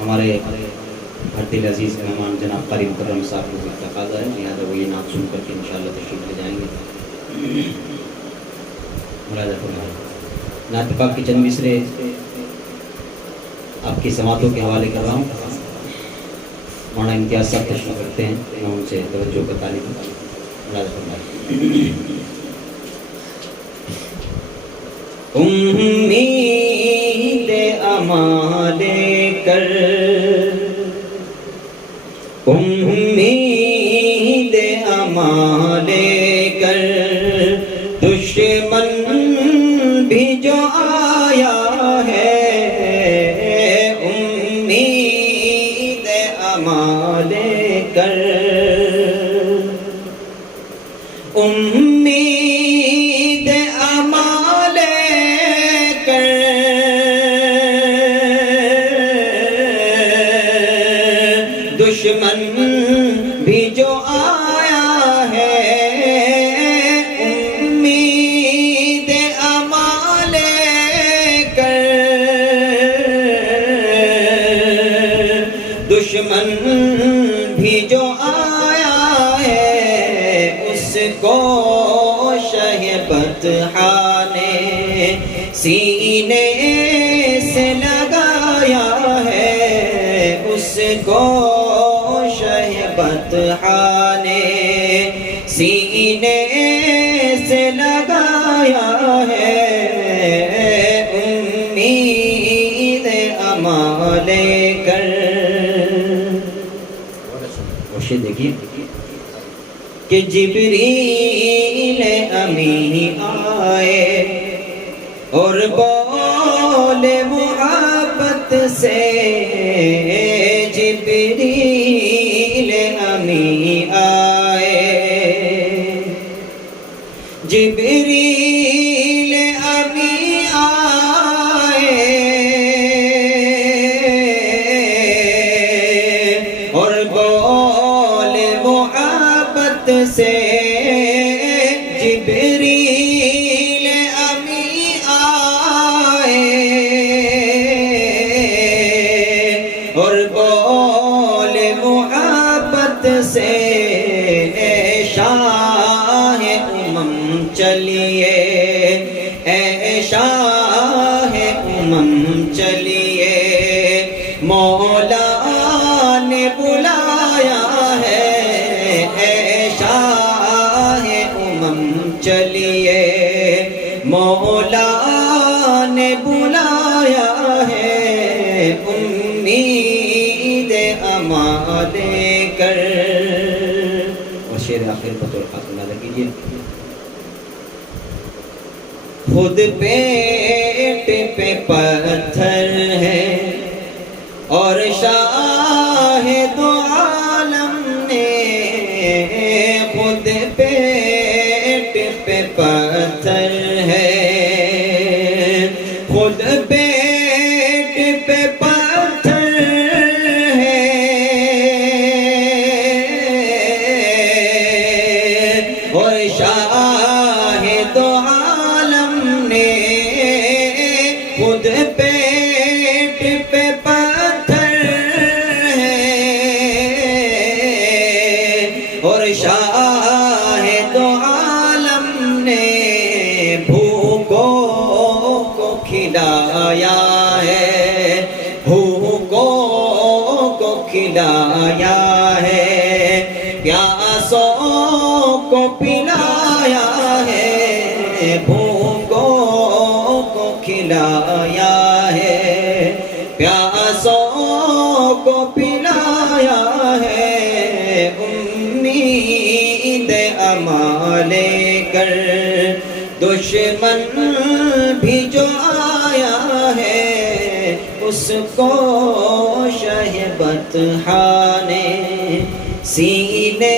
ہمارے ہر دل عزیز مہمان جناب قاری مکرم صاحب کو تقاضا ہے، لہٰذا وہ یہ نعت سن کر کے انشاءاللہ تشریف لے جائیں گے۔ ملاحظہ فرمائیں، نعت پاک کے چند مصرے آپ کی سماعتوں کے حوالے کر رہا ہوں۔ مولانا امتیاز صاحب تشریف کرتے ہیں، میں ان سے توجہ کا طالب ہوں۔ ملاحظہ فرمائیں۔ امید امال کر، امید امال کر، دشمن بھی جو آیا ہے، امید امال کر، امید امال کر، دشمن بھی جو آیا ہے، امید امال کر، دشمن بھی جو آیا ہے، اس کو شہبت نے سینے سے لگایا ہے، اس کو شہبت نے سینے سے لگایا ہے، امید امال کر۔ روشے دیکھیے کہ جبریل امی آئے اور بولے محبت سے، جبریل امی آئے، جبریل امی آئے اور بولے محبت سے، جبریل امی آئے اور بولے محبت سے، اے شاہ امم چلیے، اے شاہ امم چلیے، مولا نے بلایا ہے، اے شاہ امم چلیے، مولا نے بلایا ہے، امید امال کر۔ اور شعر آخر بطور خاتمہ نظر کیجیے۔ خود پیٹ پہ پتھر ہے اور شاہ دو عالم نے، خود پیٹ پہ پتھر ہے، خود پیٹ پہ پتھر ہے اور شاہ دو عالم نے، خود پیٹ پہ پتھر ہے اور شاہ دو عالم نے، بھوکوں کو کھلایا ہے، بھوکوں کو کھلایا ہے، پیاسوں کو پلایا ہے، بھوکوں کو کھلایا ہے، پیاسوں کو پلایا ہے، امید امال کر، دشمن بھی جو آیا ہے، اس کو شہبت نے سینے